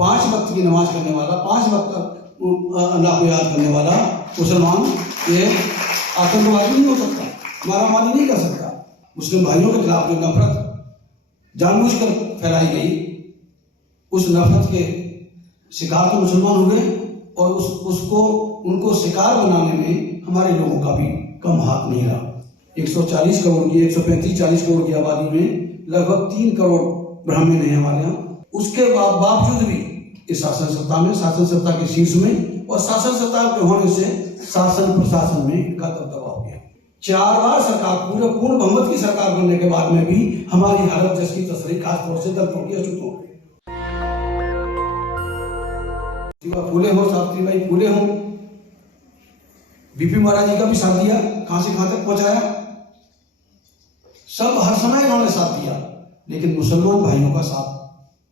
5 वक्त की नमाज करने वाला, 5 वक्त अल्लाह को याद करने वाला मुसलमान ये आतंकवादी नहीं हो सकता, मारामारी नहीं कर सकता। मुस्लिम भाइयों के खिलाफ जो नफरत जानबूझकर फैलाई गई, उस नफरत के शिकार तो मुसलमान हुए और उसको उनको शिकार बनाने में हमारे लोगों का भी कम हाथ नहीं रहा। 140 करोड़ की 135-40 करोड़ की आबादी में लगभग 3 करोड़ ब्राह्मण हैं हमारे यहाँ। उसके बावजूद भी इस शासन सत्ता में, शासन सत्ता के शीर्ष में और शासन सत्ता के होने से शासन प्रशासन में इनका दबदबा हो गया। 4 बार सरकार, पूरे पूर्ण बहुमत की सरकार बनने के बाद में भी हमारी हालत जैसी तस्वीर खासतौर से दर्द होगी, अछूत हो गई। फूले हो, सावित्रीबाई फूले हो, बीपी महाराज जी का भी साथ दिया, कहां से कहां तक पहुंचाया, सब हर समय इन्होंने साथ दिया, लेकिन मुसलमान भाइयों का साथ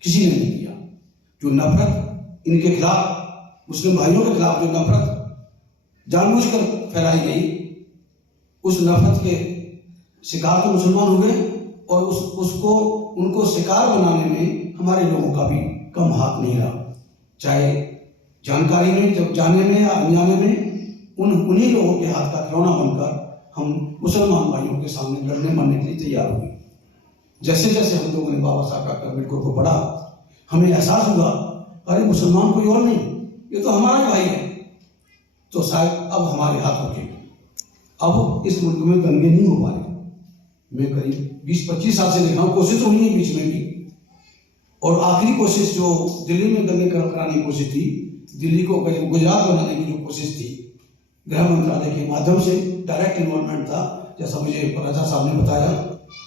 किसी ने नहीं दिया। जो नफरत इनके खिलाफ, मुस्लिम भाइयों के खिलाफ जो नफरत जानबूझकर फैलाई गई, उस नफरत के शिकार तो मुसलमान हुए और उसको उनको शिकार बनाने में हमारे लोगों का भी कम हाथ नहीं रहा। चाहे जानकारी में, जब जाने में या अनजाने में, उन्हीं लोगों के हाथ का खिलौना बनकर हम मुसलमान भाइयों के सामने लड़ने मरने के लिए तैयार हुए। जैसे जैसे हम लोगों ने बाबा साहब का अम्बेडकर को पढ़ा, हमें एहसास हुआ, अरे मुसलमान कोई और नहीं, ये तो हमारा भाई है। तो शायद अब हमारे हाथ होंगे, अब इस मुल्क में दंगे नहीं हो पा रहे। मैं करीब 20-25 साल से देख रहा हूँ, कोशिश हुई है बीच में भी, और आखिरी कोशिश जो दिल्ली में दंगे कराने की कोशिश थी, दिल्ली को गुजरात बनाने की जो कोशिश थी, गृह मंत्रालय के माध्यम से डायरेक्ट इन्वॉल्वमेंट था, जैसा मुझे राजा साहब ने बताया,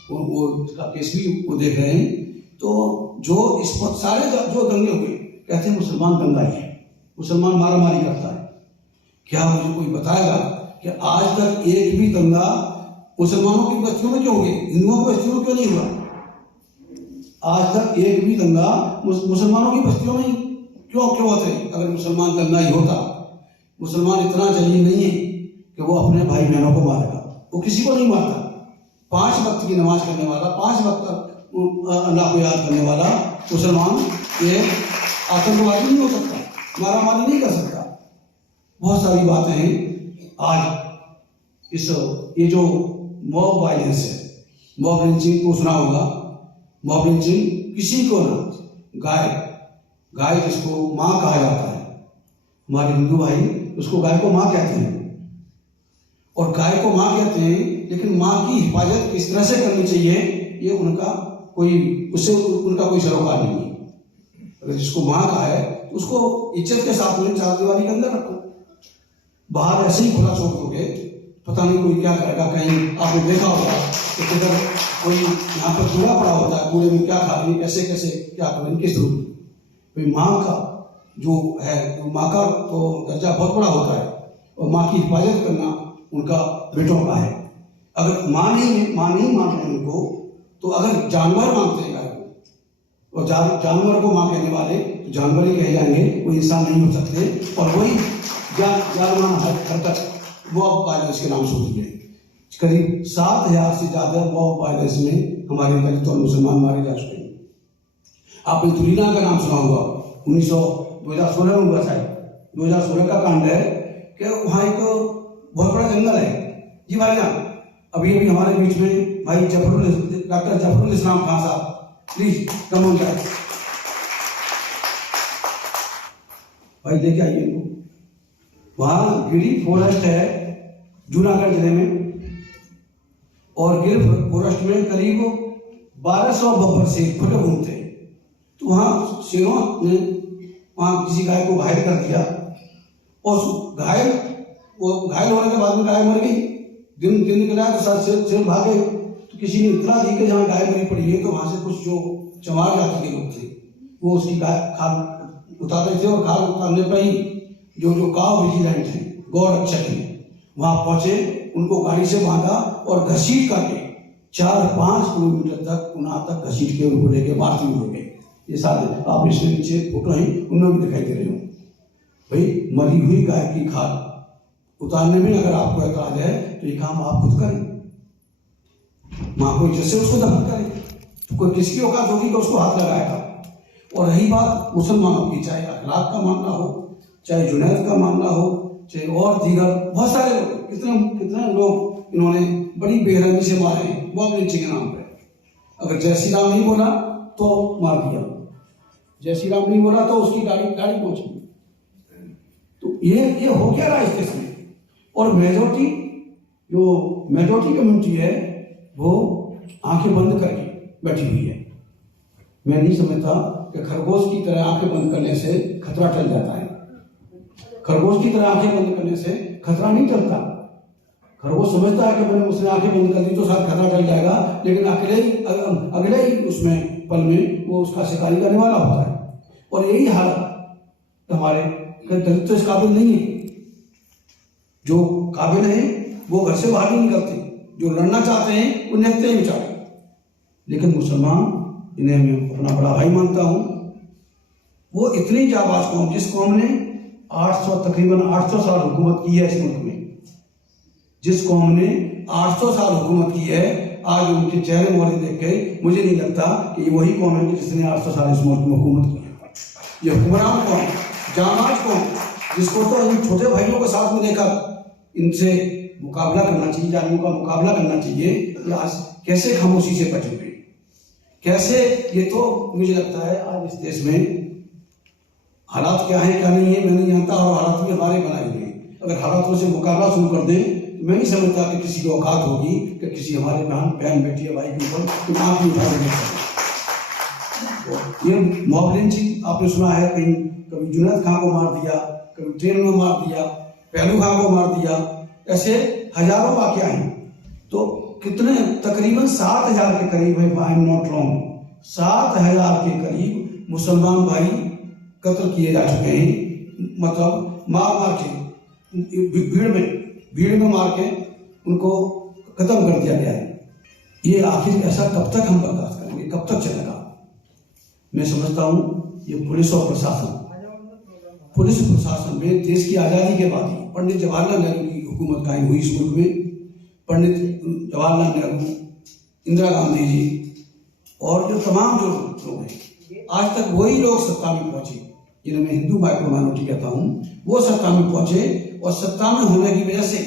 वो इसका केस भी वो देख रहे हैं। तो जो इस पर सारे जो दंगे हुए, कहते हैं मुसलमान दंगा ही है, मुसलमान मारामारी करता है। क्या मुझे कोई बताएगा कि आज तक एक भी दंगा मुसलमानों की बस्तियों में क्यों हुए, हिंदुओं की बस्तियों में क्यों नहीं हुआ? आज तक एक भी दंगा मुसलमानों की बस्तियों में क्यों होते? अगर मुसलमान दंगा ही होता, मुसलमान इतना जलील नहीं है कि वो अपने भाई बहनों को मारेगा, वो किसी को नहीं मारता। 5 वक्त की नमाज करने वाला, 5 वक्त अल्लाह को याद करने वाला मुसलमान ये आतंकवादी नहीं हो सकता, मारामारी नहीं कर सकता। बहुत सारी बातें हैं। आज ये जो मॉब वायलेंस है, मॉब लिंचिंग को सुना होगा। मॉब लिंचिंग किसी को ना, गाय जिसको माँ कहा जाता है, हमारे हिंदू भाई उसको गाय को माँ कहते हैं, और गाय को माँ कहते हैं, लेकिन माँ की हिफाजत किस तरह से करनी चाहिए ये उनका कोई सरोकार नहीं है। अगर जिसको माँ कहा है तो उसको इज्जत के साथ में 4 दीवारी के अंदर रखो। बाहर ऐसे ही खुला छोड़ दोगे, पता नहीं कोई क्या करेगा। कहीं आपने देखा होगा कि किधर कोई यहाँ पर कूड़ा पड़ा होता है, कूड़े में क्या खा रही, कैसे कैसे क्या कर रही, किस रूप में। माँ का जो है, माँ का तो दर्जा बहुत बड़ा होता है, और माँ की हिफाजत करना उनका बेटों का है। अगर माँ नहीं मान रहे उनको, तो अगर जानवर मानते हैं गाय को, और जानवर को माँ कहने वाले तो जानवर ही कहे जाएंगे, कोई इंसान नहीं हो सकते। और वही जानवर हरकत मॉब वायलेंस के नाम से होती है। करीब 7,000 से ज्यादा मॉब वायलेंस में हमारे दलित और मुसलमान मारे जा चुके हैं। आपने तुरीना का नाम सुना होगा, 2016 में हुआ, शायद 2016 का कांड है कि वहाँ एक बहुत बड़ा जंगल है। जी भाई ना, अभी हमारे बीच में भाई डॉक्टर जफरुल इस्लाम खान साहब, प्लीज कम ऑन जाए भाई, लेके आइए इनको। वहाँ गिरी फॉरेस्ट है जूनागढ़ जिले में, और गिर फॉरेस्ट में करीब 1200 बब्बर शेर खुले घूमते हैं। तो वहाँ शेरों ने वहाँ किसी गाय को घायल कर दिया, और घायल होने के बाद में गाय मर गई। दिन निकला तो साथ शेर भागे, तो किसी ने इतना दी कि जहाँ गाय मरी पड़ी है, तो वहाँ से कुछ जो चमार जाति के लोग थे वो उसकी खाल उतार रहे थे, और खाल उतारने पर ही जो काव विजिलेंट है, गौ रक्षक है, वहां पहुंचे, उनको गाड़ी से बांधा और घसीट करके 4-5 किलोमीटर तक तक घसीट के उनको लेके मारती हुए गए। ये सारे आप इसमें नीचे फोटो है, उनमें भी दिखाई दे रहे हो। भाई, मरी हुई गाय की खाल उतारने में अगर आपको एतराज है तो ये काम आप खुद करें, माँ को जैसे उसको दफन करें। तो कोई किसकी औकात होगी तो उसको हाथ लगाएगा। और रही बात मुसलमानों की, चाहे अखलाक का मामला हो, चाहे जुनैद का मामला हो, चाहे और दीगर बहुत सारे लोग, कितने लोग इन्होंने बड़ी बेरहमी से मारे हैं मॉब लिंचिंग के नाम पे। अगर जय श्री राम नहीं बोला तो मार दिया, जय श्री राम नहीं बोला तो उसकी गाड़ी पहुंची। तो ये हो क्या रहा है इस देश में? और मेजोरिटी कम्युनिटी है वो आंखें बंद करके बैठी हुई है। मैं नहीं समझता कि खरगोश की तरह आंखें बंद करने से खतरा टल जाता है। खरगोश की तरह आंखें बंद करने से खतरा नहीं टलता। खरगोश समझता है कि मैंने उसने आंखें बंद कर दी तो शायद खतरा टल जाएगा, लेकिन अगले ही उसमें पल में वो उसका शिकारी करने वाला होता है। और यही हालत हमारे दलित तो इस काबिल नहीं है। जो काबिल है वो घर से बाहर नहीं निकलते, जो लड़ना चाहते हैं वो निकलते हैं बेचारे। लेकिन मुसलमान, इन्हें मैं अपना बड़ा भाई मानता हूँ, वो इतनी जाबाज कौम, जिस कौम ने तकरीबन 800 साल हुकूमत की है इस मुल्क में, जिस कौम ने 800 साल हुकूमत की है, आज उनके चेहरे मोहरे देख के मुझे नहीं लगता कि ये वही कौम है जिसने 800 साल इस मुल्क में हुकूमत की है। ये हुक्मरान कौम, जामाज कौम, जिसको तो इन छोटे भाइयों को साथ में लेकर इनसे मुकाबला करना चाहिए, जालिमों का मुकाबला करना चाहिए। ये आज कैसे खामोशी से बैठे हुए, कैसे, ये तो मुझे लगता है आज इस देश में हालात क्या है क्या नहीं है मैं नहीं जानता, और हालात भी हमारे बनाए हुए हैं। अगर हालातों से मुकाबला शुरू कर दें तो मैं नहीं समझता कि किसी को औकात होगी कि किसी हमारे बहन बेटी या भाई के ऊपर आंख नहीं उठा सकते। ये मॉब लिंचिंग आपने सुना है, कहीं कभी जुनैद खान को मार दिया, कभी ट्रेन में मार दिया, पहलू खान को मार दिया, ऐसे हजारों वाक़या हैं। तो कितने, तकरीबन 7000 के करीब है, आई एम नॉट रॉन्ग, 7000 के करीब मुसलमान भाई कत्ल किए जा चुके हैं। मतलब मार के भीड़ में मार के उनको खत्म कर दिया गया है। ये आखिर ऐसा कब तक हम बर्दाश्त करेंगे, कब तक चलेगा? मैं समझता हूँ ये पुलिस प्रशासन में देश की आज़ादी के बाद ही पंडित जवाहरलाल नेहरू की हुकूमत कायम हुई इस मुल्क में। पंडित जवाहरलाल नेहरू, इंदिरा गांधी जी और जो तमाम जो लोग हैं, आज तक वही लोग सत्ता में पहुंचे, जिन्हें मैं हिंदू माइक्रो माइनॉरिटी कहता हूँ, वो सत्ता में पहुंचे। और सत्ता में होने की वजह से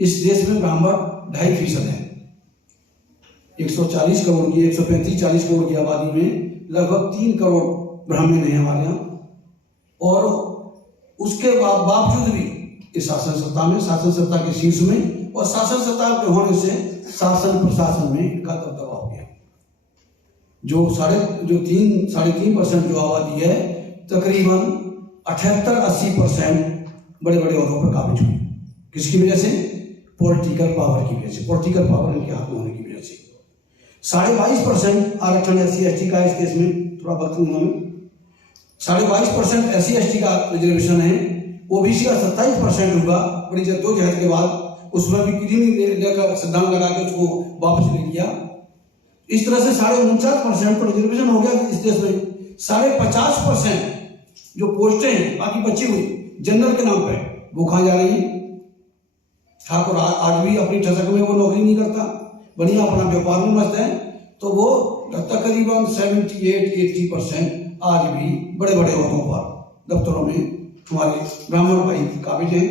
इस देश में ब्राह्मण 2.5% है। 140 करोड़ की, 135-40 करोड़ की आबादी में लगभग 3 करोड़ ब्राह्मण हैं हमारे यहाँ। और उसके बावजूद भी इस शासन सत्ता के शीर्ष में, और शासन सत्ता के होने से शासन प्रशासन में इनका दबदबा हो गया। जो 3.5% जो आबादी है, तकरीबन 78-80% बड़े बड़े ओहदों पर काबिज हुई। किसकी वजह से? पॉलिटिकल पावर की वजह से, पॉलिटिकल पावर इनके हाथ में होने की वजह से। 22.5% आरक्षण SC/ST का इस देश में, थोड़ा वक्त दूंगा मैं, 22.5% SC/ST का रिजर्वेशन है। OBC का 27% होगा, बड़ी जद्दोजहद के बाद उसमें भी क्रीमी लेकर सिद्धांत लगा के उसको वापस ले लिया। इस तरह से 49.5% पर रिजर्वेशन हो गया इस देश में। 50.5% जो पोस्टें हैं बाकी बची हुई जनरल के नाम पे, वो कहाँ जा रही है? ठाकुर आज भी अपनी ठसक में वो नौकरी नहीं करता, बढ़िया अपना व्यापार में मस्त है। तो वो तकरीबन 78-80% आज भी बड़े बड़े ओहदों पर दफ्तरों में हमारे ब्राह्मण भाई काबिज हैं।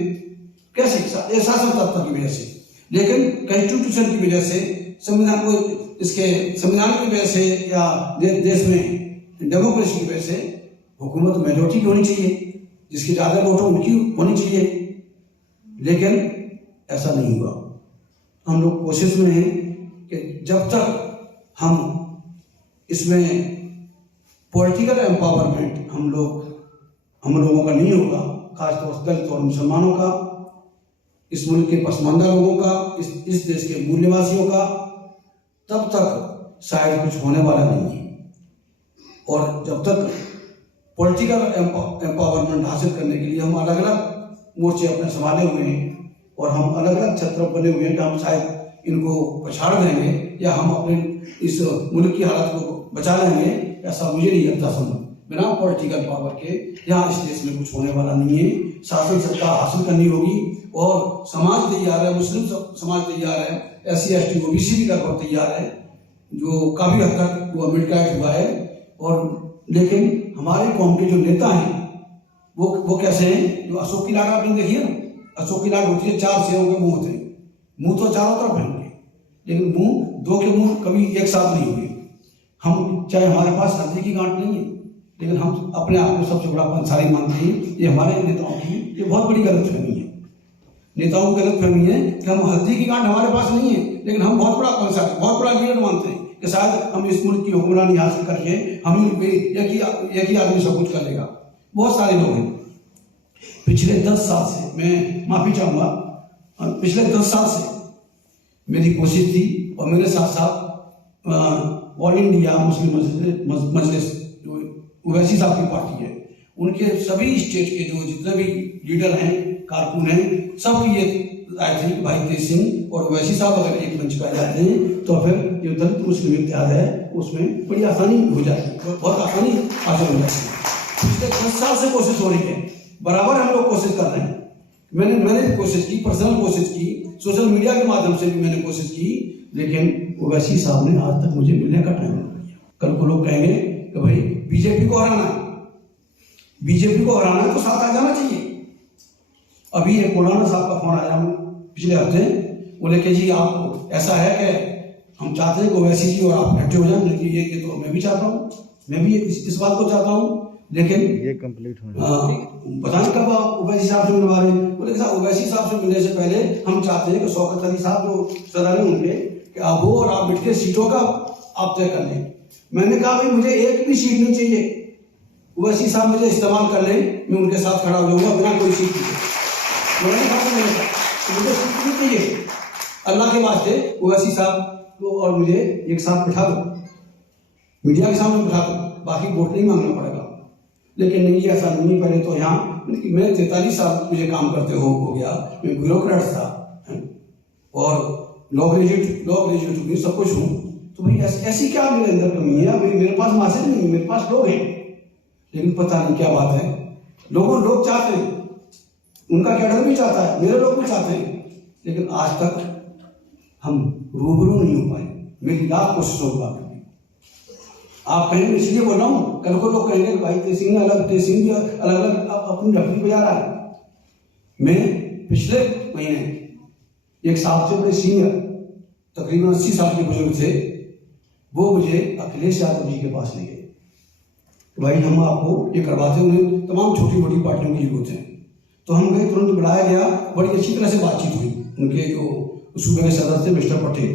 कैसे? ये शासन तत्व की वजह से, लेकिन कॉन्स्टिट्यूशन की वजह से, संविधान को, इसके संविधान की वजह से, या देश में डेमोक्रेसी की वजह से हुकूमत मेजोरिटी की होनी चाहिए, जिसकी ज़्यादा वोट हो उनकी होनी चाहिए। लेकिन ऐसा नहीं हुआ। हम लोग कोशिश में हैं कि जब तक हम इसमें पॉलिटिकल एम्पावरमेंट हम लोगों का नहीं होगा, खासतौर से दलित और मुसलमानों का, इस मुल्क के पसमानदा लोगों का, इस देश के मूल्यवासियों का, तब तक शायद कुछ होने वाला नहीं है। और जब तक पॉलिटिकल एम्पावरमेंट हासिल करने के लिए हम अलग अलग मोर्चे अपने संभाले हुए हैं, और हम अलग अलग छत्र बने हुए हैं कि हम शायद इनको पछाड़ देंगे या हम अपने इस मुल्क की हालत को बचा लेंगे, ऐसा मुझे नहीं लगता। बिना पॉलिटिकल पावर के यहाँ इस देश में कुछ होने वाला नहीं है। शासन सत्ता हासिल करनी होगी, और समाज तैयार है, मुस्लिम समाज तैयार है, SC/ST OBC भी लगभग तैयार है, जो काफी हद तक वो मिड कैट हुआ है। और लेकिन हमारे कौम के जो नेता हैं वो कैसे हैं? जो अशोक की लाट आपने देखी है ना, अशोक की लाट होती है, 4 शेरों के मुंह होते हैं, मुंह तो चारों तरफ हैं, लेकिन मुंह, 2 के मुंह कभी एक साथ नहीं हुए। हम चाहे हमारे पास हल्दी की गांठ नहीं है, लेकिन हम अपने आप को सबसे बड़ा पंसारी मानते हैं। ये हमारे नेताओं की ये बहुत बड़ी गलतफहमी है। नेताओं की गलतफहमी है कि हम हल्दी की गांठ हमारे पास नहीं है, लेकिन हम बहुत बड़ा पंसारी, बहुत बड़ा लीडर मानते हैं कि शायद हम इस मुल्क की हुक्मरानी हासिल करके हम एक ही आदमी सब कुछ कर लेगा। बहुत सारे लोग हैं। पिछले 10 साल से, मैं माफी चाहूंगा, पिछले 10 साल से मेरी कोशिश थी, और मेरे साथ साथ ऑल इंडिया मुस्लिम मजलिस जो ओवैसी साहब की पार्टी है, उनके सभी स्टेट के जो जितने भी लीडर हैं, कारकुन हैं, सबकी ये राय थी कि भाई तेज सिंह और ओवैसी साहब अगर एक मंच पर आ जाते हैं तो फिर जो दलित मुस्लिम इत्तेहाद है उसमें बड़ी आसानी हो जाती है, बहुत आसानी हासिल हो जाती है। पिछले 10 साल से कोशिश हो रही है, बराबर हम लोग कोशिश कर रहे हैं। मैंने भी कोशिश की, पर्सनल कोशिश की, सोशल मीडिया के माध्यम से भी मैंने कोशिश की, लेकिन ओवैसी साहब ने आज तक मुझे मिलने का टाइम नहीं दिया। कल को लोग कहेंगे कि भाई बीजेपी को हराना है तो साथ आ जाना चाहिए। अभी एक मौलाना साहब का फोन आया पिछले हफ्ते, बोले कि जी आप ऐसा है कि हम चाहते हैं कि ओवैसी जी और आप इकट्ठे हो जाए। ये तो मैं भी चाहता हूँ, मैं भी इस बात को चाहता हूँ, लेकिन ये कंप्लीट पता नहीं कब आप ओवैसी साहब से मिलवा रहे हैं। बोले साहब ओवैसी साहब से मिलने से पहले हम चाहते हैं कि शौकत अली साहब जो सदर हैं उनके, कि आप वो और आप मिलकर सीटों का आप तय कर लें। मैंने कहा भाई मुझे एक भी सीट नहीं चाहिए, ओवैसी साहब मुझे इस्तेमाल कर लें, मैं उनके साथ खड़ा हो जाऊंगा बिना कोई सीट के। मुझे सीट नहीं चाहिए, अल्लाह के वास्ते ओवैसी साहब को और मुझे एक साथ बिठा दो, मीडिया के सामने बिठा दो, बाकी वोट नहीं मांगना पड़ेगा। लेकिन नहीं, ऐसा नहीं। पहले तो यहाँ मैं 43 साल मुझे काम करते हो गया, मैं ब्यूरोक्रेट था और लॉ ग्रेजुएट सब कुछ हूँ, तो भाई ऐसी क्या मेरे अंदर कमी है? मेरे पास मैसेज नहीं, मेरे पास लोग हैं, लेकिन पता नहीं क्या बात है, लोग चाहते हैं, उनका कैडर भी चाहता है, मेरे लोग भी चाहते हैं, लेकिन आज तक हम रूबरू नहीं हो पाए। मेरी लाख कोशिशों के बाद आप कहेंगे, इसलिए बोल रहा हूँ, कल को लोग कहेंगे भाई तेज सिंह अलग, तेज सिंह भी अलग अपनी डफली बजा रहा है। मैं पिछले महीने एक साहब से बड़े सीनियर, तकरीबन 80 साल के बुजुर्ग थे, वो मुझे अखिलेश यादव जी के पास ले गए, भाई हम आपको ये करवाते हैं, उन्हें तमाम छोटी मोटी पार्टियों की जरूरत है। तो हम गए, तुरंत बुलाया गया, बड़ी अच्छी तरह से बातचीत हुई। उनके जो सूबे के सदस्य थे मिस्टर पटेल,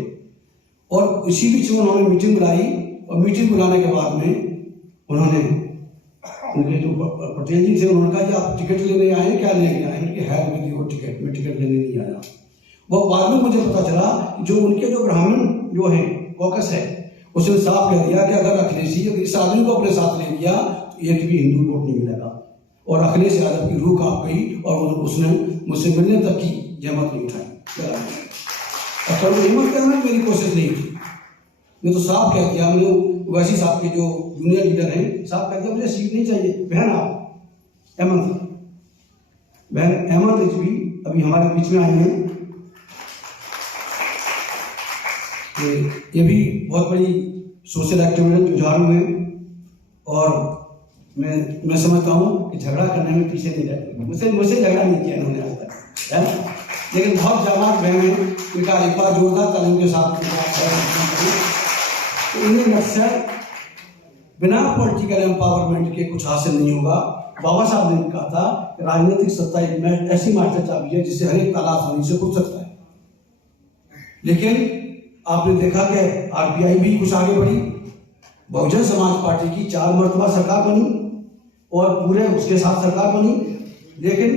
और इसी बीच में उन्होंने मीटिंग बुलाई, और मीटिंग बुलाने के बाद में उन्होंने, उनके जो पटेल जी थे, उन्होंने कहा कि आप टिकट लेने आए हैं, क्या लेने आए हैं? है विद योर टिकट, मैं टिकट लेने नहीं आया। वो बाद में मुझे पता चला कि जो उनके जो ब्राह्मण जो है कॉकस है, उसने साफ कह दिया कि अगर अखिलेश जी इस आदमी को अपने साथ ले लिया तो एक भी हिंदू वोट नहीं मिलेगा। और अखिलेश यादव की रूह कांप गई, और उसने मुझसे मिलने तक की जहमत नहीं उठाई। और हिम्मत करना मेरी कोशिश नहीं थी, मैं तो साफ कह दिया, मैंने ओवैसी साहब के जो जूनियर लीडर हैं, साफ कह दिया मुझे सीट नहीं चाहिए। बहन अहमद भी अभी हमारे बीच में आई हैं, ये भी बहुत बड़ी सोशल एक्टिविटी जुझारू है, और मैं समझता हूँ कि झगड़ा करने में पीछे नहीं रहते। मुझसे झगड़ा नहीं किया इन्होंने आज तक, है, लेकिन बहुत जाबाज बहन है, उनका एक बार जोरदार तालीम के साथ इन्हें मकसद बिना पॉलिटिकल एम्पावरमेंट के कुछ हासिल नहीं होगा। बाबा साहब ने कहा था राजनीतिक सत्ता एक ऐसी मास्टर चाबी है जिससे हर एक ताला आसानी से खुल सकता है। लेकिन आपने देखा कि आरपीआई भी कुछ आगे बढ़ी, बहुजन समाज पार्टी की 4 मरतबा सरकार बनी और पूरे उसके साथ सरकार बनी, लेकिन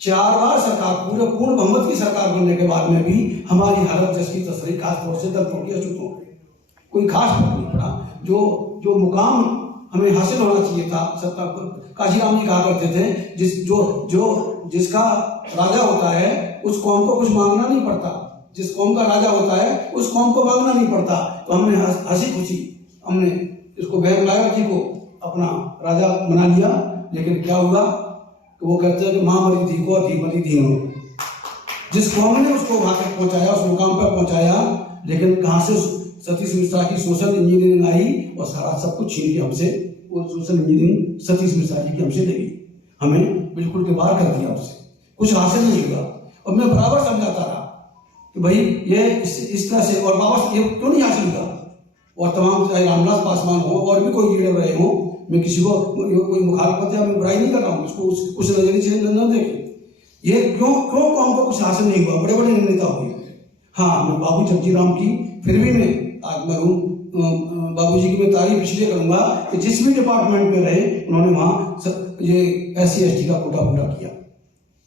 4 बार सरकार, पूरे पूर्ण बहुमत की सरकार बनने के बाद में भी हमारी हालत जैसी तस्वीर, खासतौर से दल टोटिया चुटों कोई खास फर्क नहीं पड़ा। जो मुकाम हमें हासिल होना चाहिए था सत्ता पर, काशीराम जी कहा करते थे जिसका राजा होता है उस कौम को कुछ मांगना नहीं पड़ता, जिस कौम का राजा होता है उस कौम को मांगना नहीं पड़ता। तो हमने हंसी खुशी हमने इसको बैगलाया जी को अपना राजा बना लिया, लेकिन क्या हुआ कि वो कहते हैं कि माँ मरी धी को धी मरी धी हो। जिस कौम ने उसको वहां तक पहुंचाया, उस मुकाम पर पहुंचाया, लेकिन कहां से सतीश मिश्रा की सोशल इंजीनियरिंग आई और सारा सब कुछ छीन के हमसे वो सोशल इंजीनियरिंग सतीश मिश्रा जी की हमसे ले गई, हमें बिल्कुल के बाहर कर दिया, उससे कुछ हासिल नहीं हुआ। और मैं बराबर समझाता रहा कि भाई ये इस तरह से, और बाबा ये क्यों नहीं हासिल हुआ। और तमाम चाहे रामविलास पासवान हो और भी कोई लीडर रहे हो, मैं किसी को कोई मुखालफत या मैं बुराई नहीं कर रहा हूँ, इसको उस नजरिए से न देखें। ये क्यों हमको कुछ हासिल नहीं हुआ, बड़े बड़े नेता हुए। हाँ, मैं बाबू जगजी राम की फिर भी मैं आज मरहूम बाबूजी की मैं तारीफ इसलिए करूंगा कि जिस भी डिपार्टमेंट में रहे उन्होंने वहाँ ये SC/ST का कोटा पूरा किया।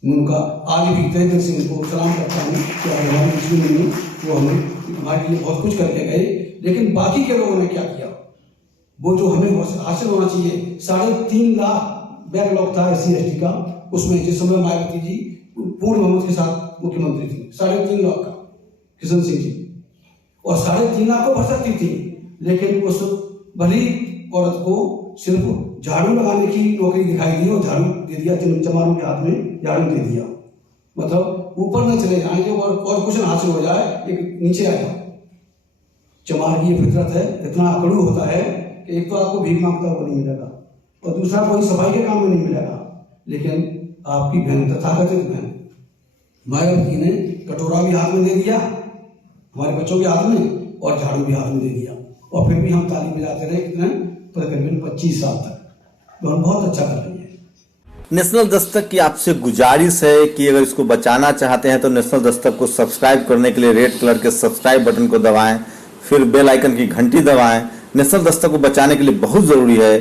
मैं उनका आज भी तहे दिल से उनको सलाम करता हूँ कि हमारे बीच में नहीं, वो हमें हमारे लिए बहुत कुछ करके गए। लेकिन बाकी के लोगों ने क्या किया, वो जो हमें हासिल होना चाहिए, 3.5 लाख बैकलॉग था SC/ST का, उसमें जिस समय मायावती जी पूर्ण बहुमत के साथ मुख्यमंत्री थी, 3.5 लाख का किशन सिंह जी, और 3.5 लाख को भर सकती थी, लेकिन उस भली औरत को सिर्फ झाड़ू लगाने की नौकरी दिखाई दी और झाड़ू दे दिया, चमारों के हाथ में झाड़ू दे दिया। मतलब ऊपर न चले जाएंगे और कुछ न हासिल हो जाए, एक नीचे आ जाओ। चमार की ये फितरत है, इतना अकड़ू होता है कि एक तो आपको भीख मांगता हुआ नहीं मिलेगा और दूसरा कोई सफाई के काम में नहीं मिलेगा। लेकिन आपकी बहन, तथाकथित बहन मायावती ने कटोरा भी हाथ में दे दिया हमारे बच्चों के हाथ में और झाड़ू भी हाथ में दे दिया, और फिर भी हम ताली बजाते रहे कितने, तकरीबन 25 साल तक। तो हम बहुत अच्छा कर रही है। नेशनल दस्तक की आपसे गुजारिश है कि अगर इसको बचाना चाहते हैं तो नेशनल दस्तक को सब्सक्राइब करने के लिए रेड कलर के सब्सक्राइब बटन को दबाएं, फिर बेल आइकन की घंटी दबाएं। नेशनल दस्तक को बचाने के लिए बहुत जरूरी है